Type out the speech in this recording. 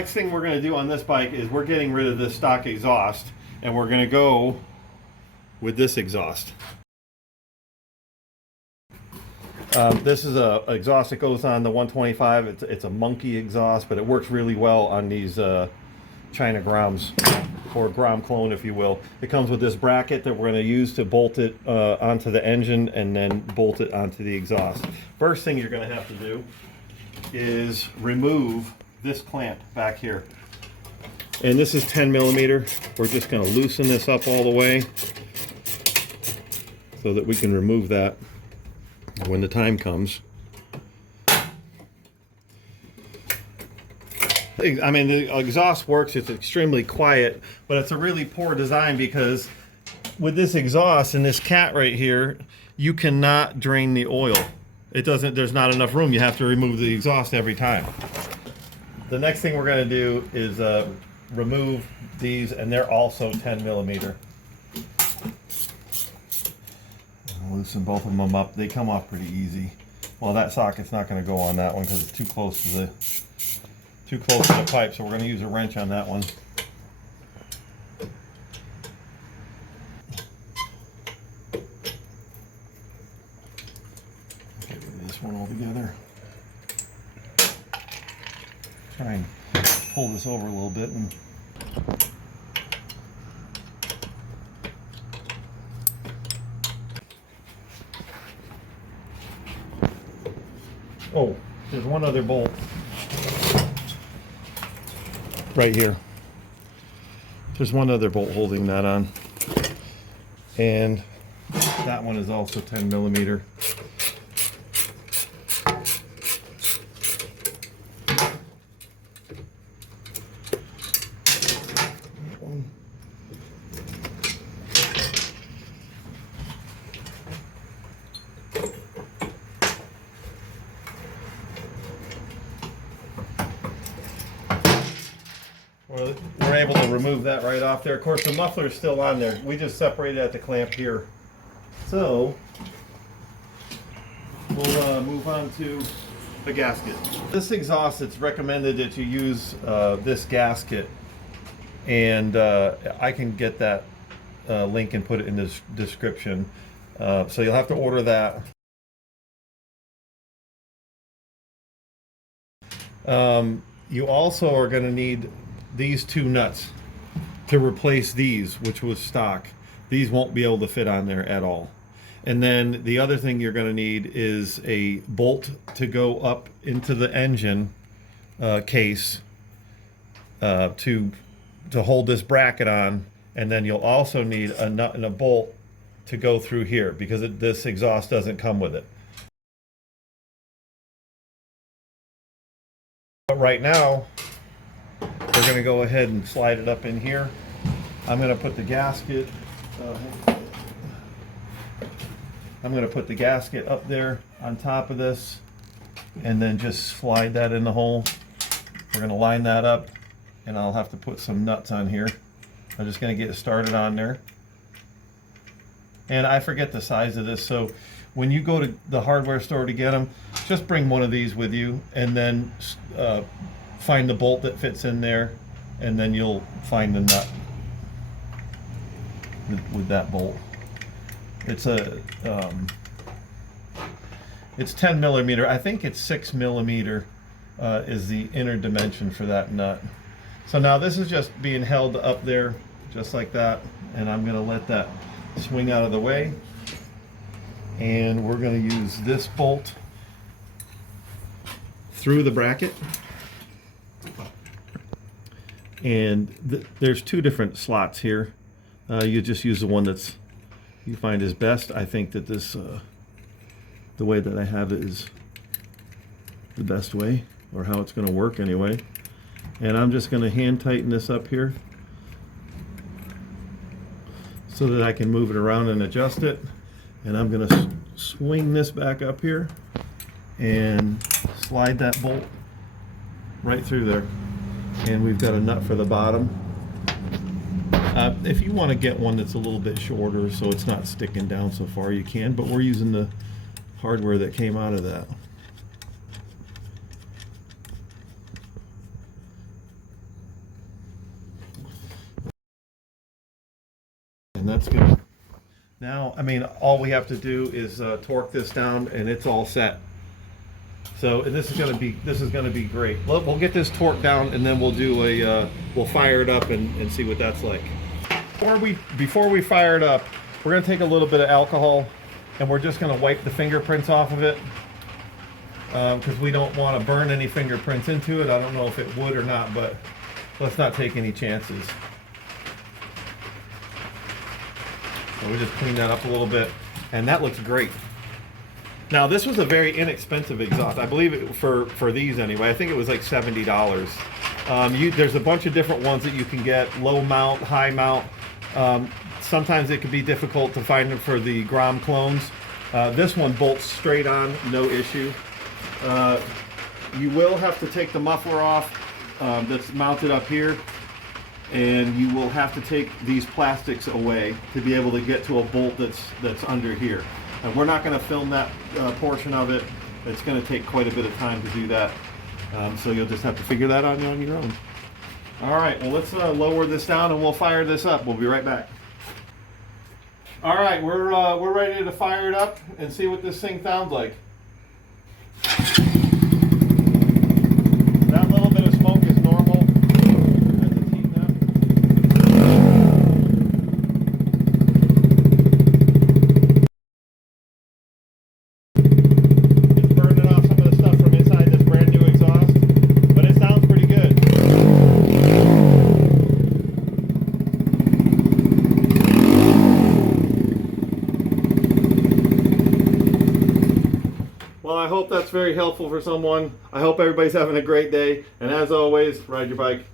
next thing we're going to do on this bike is we're getting rid of this stock exhaust, and we're going to go with this exhaust. This is a exhaust that goes on the 125. It's a monkey exhaust, but it works really well on these China Groms, or Grom Clone, if you will. It comes with this bracket that we're going to use to bolt it onto the engine and then bolt it onto the exhaust. First thing you're going to have to do is remove this clamp back here. And this is 10 millimeter. We're just going to loosen this up all the way so that we can remove that when the time comes. I mean, the exhaust works, it's extremely quiet, but it's a really poor design because with this exhaust and this cat right here, you cannot drain the oil. It doesn't, there's not enough room. You have to remove the exhaust every time. The next thing we're going to do is remove these, and they're also 10 millimeter. Loosen both of them up. They come off pretty easy. Well, that socket's not going to go on that one because it's too close to the pipe, so we're going to use a wrench on that one. Get rid of this one altogether. Try and pull this over a little bit and oh, there's one other bolt right here. There's one other bolt holding that on, and that one is also 10 millimeter. We're able to remove that right off there. Of course, the muffler is still on there. We just separated at the clamp here. So we'll move on to the gasket. This exhaust, it's recommended that you use this gasket, and I can get that link and put it in the description. So you'll have to order that. You also are going to need these two nuts to replace these, which was stock. These won't be able to fit on there at all. And then the other thing you're going to need is a bolt to go up into the engine case to hold this bracket on. And then you'll also need a nut and a bolt to go through here because this exhaust doesn't come with it. But right now, we're going to go ahead and slide it up in here. I'm going to put the gasket up there on top of this, and then just slide that in the hole. We're going to line that up, and I'll have to put some nuts on here. I'm just going to get it started on there. And I forget the size of this, so when you go to the hardware store to get them, just bring one of these with you, and then find the bolt that fits in there, and then you'll find the nut with that bolt. It's it's 10 millimeter. I think it's 6 millimeter is the inner dimension for that nut. So now this is just being held up there just like that, and I'm going to let that swing out of the way, and we're going to use this bolt through the bracket. And there's two different slots here. You just use the one that's you find is best. I think that this the way that I have it is the best way, or how it's going to work anyway. And I'm just going to hand tighten this up here so that I can move it around and adjust it. And I'm going to swing this back up here and slide that bolt right through there. And we've got a nut for the bottom. If you want to get one that's a little bit shorter so it's not sticking down so far, you can, but we're using the hardware that came out of that. and that's good. Now, I mean, all we have to do is torque this down, and it's all set. So, and this is going to be great. We'll get this torque down, and then we'll do we'll fire it up and see what that's like. Before we fire it up, we're going to take a little bit of alcohol, and we're just going to wipe the fingerprints off of it, because we don't want to burn any fingerprints into it. I don't know if it would or not, but let's not take any chances. So we just clean that up a little bit, and that looks great. Now, this was a very inexpensive exhaust. I believe for these anyway. I think it was like $70. There's a bunch of different ones that you can get, low mount, high mount. Sometimes it can be difficult to find them for the Grom clones. This one bolts straight on, no issue. You will have to take the muffler off that's mounted up here, and you will have to take these plastics away to be able to get to a bolt that's under here. And we're not going to film that portion of it. It's going to take quite a bit of time to do that. So you'll just have to figure that out on your own. All right, well, let's lower this down and we'll fire this up. We'll be right back. All right, we're ready to fire it up and see what this thing sounds like. That little bit of smoke is normal. As it's heating up. It's burning off some of the stuff from inside this brand new exhaust, but it sounds pretty good. Well, I hope that's very helpful for someone. I hope everybody's having a great day. And as always, ride your bike.